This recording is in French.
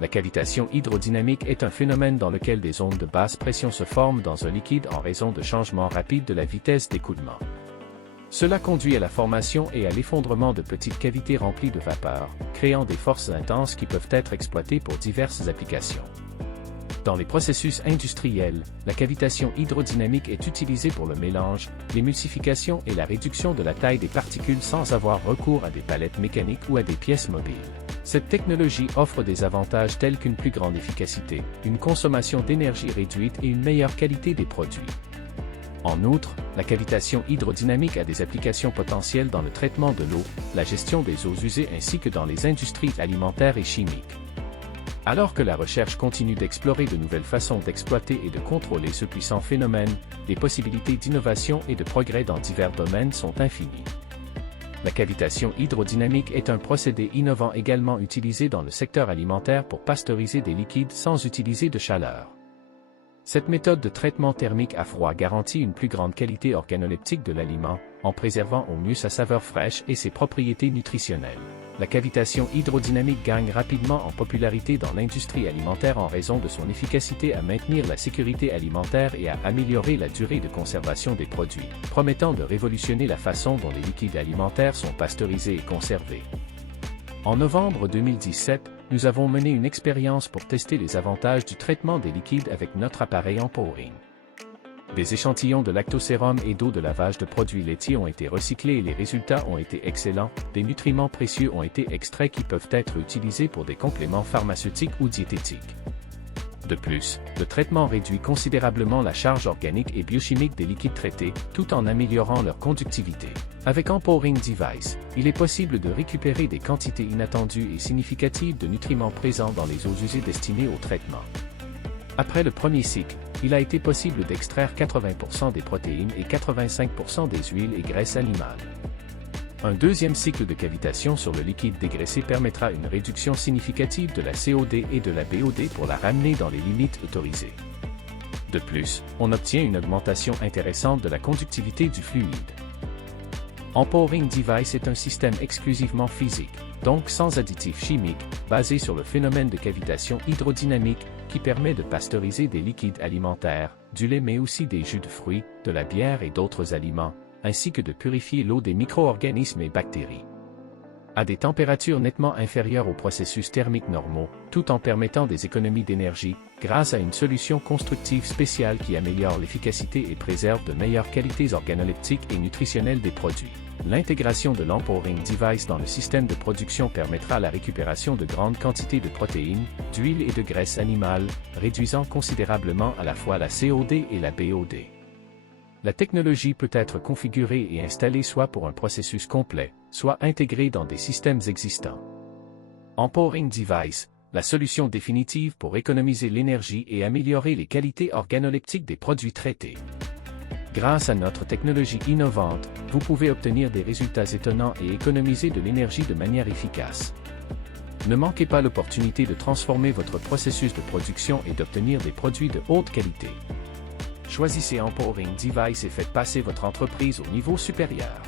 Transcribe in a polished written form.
La cavitation hydrodynamique est un phénomène dans lequel des ondes de basse pression se forment dans un liquide en raison de changements rapides de la vitesse d'écoulement. Cela conduit à la formation et à l'effondrement de petites cavités remplies de vapeur, créant des forces intenses qui peuvent être exploitées pour diverses applications. Dans les processus industriels, la cavitation hydrodynamique est utilisée pour le mélange, l'émulsification et la réduction de la taille des particules sans avoir recours à des palettes mécaniques ou à des pièces mobiles. Cette technologie offre des avantages tels qu'une plus grande efficacité, une consommation d'énergie réduite et une meilleure qualité des produits. En outre, la cavitation hydrodynamique a des applications potentielles dans le traitement de l'eau, la gestion des eaux usées ainsi que dans les industries alimentaires et chimiques. Alors que la recherche continue d'explorer de nouvelles façons d'exploiter et de contrôler ce puissant phénomène, les possibilités d'innovation et de progrès dans divers domaines sont infinies. La cavitation hydrodynamique est un procédé innovant également utilisé dans le secteur alimentaire pour pasteuriser des liquides sans utiliser de chaleur. Cette méthode de traitement thermique à froid garantit une plus grande qualité organoleptique de l'aliment, en préservant au mieux sa saveur fraîche et ses propriétés nutritionnelles. La cavitation hydrodynamique gagne rapidement en popularité dans l'industrie alimentaire en raison de son efficacité à maintenir la sécurité alimentaire et à améliorer la durée de conservation des produits, promettant de révolutionner la façon dont les liquides alimentaires sont pasteurisés et conservés. En novembre 2017, nous avons mené une expérience pour tester les avantages du traitement des liquides avec notre appareil Empowering. Des échantillons de lactosérum et d'eau de lavage de produits laitiers ont été recyclés et les résultats ont été excellents. Des nutriments précieux ont été extraits qui peuvent être utilisés pour des compléments pharmaceutiques ou diététiques. De plus, le traitement réduit considérablement la charge organique et biochimique des liquides traités, tout en améliorant leur conductivité. Avec Empowering Device, il est possible de récupérer des quantités inattendues et significatives de nutriments présents dans les eaux usées destinées au traitement. Après le premier cycle, il a été possible d'extraire 80% des protéines et 85% des huiles et graisses animales. Un deuxième cycle de cavitation sur le liquide dégraissé permettra une réduction significative de la COD et de la BOD pour la ramener dans les limites autorisées. De plus, on obtient une augmentation intéressante de la conductivité du fluide. Empowering Device est un système exclusivement physique, donc sans additifs chimiques, basé sur le phénomène de cavitation hydrodynamique, qui permet de pasteuriser des liquides alimentaires, du lait mais aussi des jus de fruits, de la bière et d'autres aliments, ainsi que de purifier l'eau des micro-organismes et bactéries. À des températures nettement inférieures aux processus thermiques normaux, tout en permettant des économies d'énergie, grâce à une solution constructive spéciale qui améliore l'efficacité et préserve de meilleures qualités organoleptiques et nutritionnelles des produits. L'intégration de l'Empowering Device dans le système de production permettra la récupération de grandes quantités de protéines, d'huile et de graisse animale, réduisant considérablement à la fois la COD et la BOD. La technologie peut être configurée et installée soit pour un processus complet, soit intégrée dans des systèmes existants. Empowering Device, la solution définitive pour économiser l'énergie et améliorer les qualités organoleptiques des produits traités. Grâce à notre technologie innovante, vous pouvez obtenir des résultats étonnants et économiser de l'énergie de manière efficace. Ne manquez pas l'opportunité de transformer votre processus de production et d'obtenir des produits de haute qualité. Choisissez Empowering Device et faites passer votre entreprise au niveau supérieur.